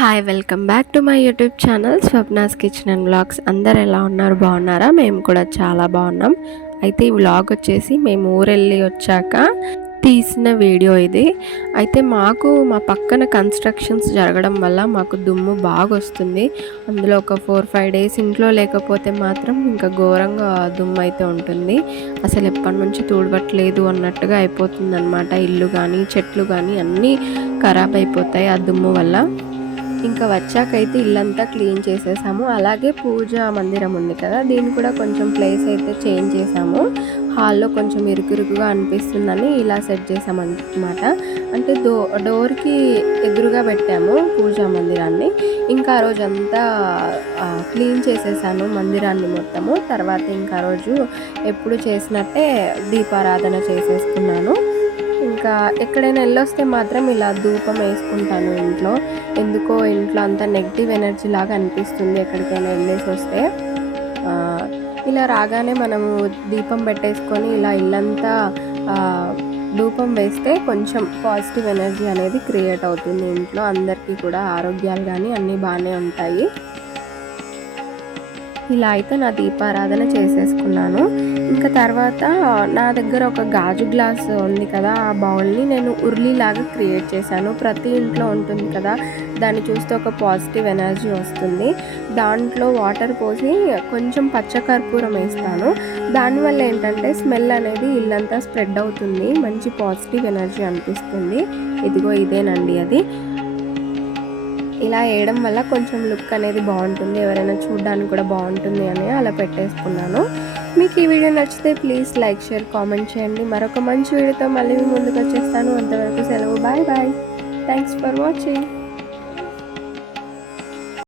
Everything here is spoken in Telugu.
Hi welcome back to my YouTube channel Swapna's kitchen and vlogs. అందరు ఎలా ఉన్నారు? బాగున్నారా? మేము కూడా చాలా బాగున్నాం. అయితే ఈ వ్లాగ్ వచ్చేసి మేము ఊరెళ్ళి వచ్చాక తీసిన వీడియో ఇది. అయితే మాకు మా పక్కన కన్స్ట్రక్షన్స్ జరగడం వల్ల మాకు దుమ్ము బాగా వస్తుంది అందులో ఒక ఫోర్ ఫైవ్ డేస్ ఇంట్లో లేకపోతే మాత్రం ఇంకా ఘోరంగా దుమ్ము అయితే ఉంటుంది. అసలు ఎప్పటి నుంచి తూడబట్టలేదు అన్నట్టుగా అయిపోతుంది అనమాట ఇల్లు కానీ చెట్లు కానీ అన్నీ ఖరాబ్ అయిపోతాయి ఆ దుమ్ము వల్ల. ఇంకా వచ్చాకైతే ఇల్లంతా క్లీన్ చేసేసాము. అలాగే పూజ మందిరం ఉంది కదా దీన్ని కూడా కొంచెం ప్లేస్ అయితే చేంజ్ చేసాము. హాల్లో కొంచెం ఇరుకురుకుగా అనిపిస్తుందని ఇలా సెట్ చేసాం అంటే డో డోర్కి ఎదురుగా పెట్టాము పూజా మందిరాన్ని. ఇంకా ఆ రోజంతా క్లీన్ చేసేసాను మందిరాన్ని మొత్తము. తర్వాత ఇంకా రోజు ఎప్పుడు చేసినట్టే దీపారాధన చేసేసుకున్నాను. ఇంకా ఎక్కడైనా వెళ్ళొస్తే మాత్రం ఇలా ధూపం వేసుకుంటాను ఇంట్లో. ఎందుకో ఇంట్లో అంత నెగిటివ్ ఎనర్జీ లాగా అనిపిస్తుంది ఎక్కడికైనా వెళ్ళేసి వస్తే. ఇలా రాగానే మనము దీపం పెట్టేసుకొని ఇలా ఇల్లంతా ధూపం వేస్తే కొంచెం పాజిటివ్ ఎనర్జీ అనేది క్రియేట్ అవుతుంది ఇంట్లో. అందరికీ కూడా ఆరోగ్యాలు కానీ అన్నీ బాగానే ఉంటాయి. ఇలా అయితే నా దీపారాధన చేసేసుకున్నాను. ఇంకా తర్వాత నా దగ్గర ఒక గాజు గ్లాస్ ఉంది కదా ఆ బౌల్ని నేను ఉర్లీలాగా క్రియేట్ చేశాను. ప్రతి ఇంట్లో ఉంటుంది కదా దాన్ని చూస్తే ఒక పాజిటివ్ ఎనర్జీ వస్తుంది. దాంట్లో వాటర్ పోసి కొంచెం పచ్చకర్పూరం వేస్తాను. దానివల్ల ఏంటంటే స్మెల్ అనేది ఇల్లంతా స్ప్రెడ్ అవుతుంది మంచి పాజిటివ్ ఎనర్జీ అనిపిస్తుంది. ఇదిగో ఇదేనండి అది. ఇలా వేయడం వల్ల కొంచెం లుక్ అనేది బాగుంటుంది. ఎవరైనా చూడడానికి కూడా బాగుంటుంది అని అలా పెట్టేసుకున్నాను. మీకు ఈ వీడియో నచ్చితే ప్లీజ్ లైక్ షేర్ కామెంట్ చేయండి. మరొక మంచి వీడియోతో మళ్ళీ ముందుకు వచ్చేస్తాను. అంతవరకు సెలవు. Bye bye. Thanks for watching.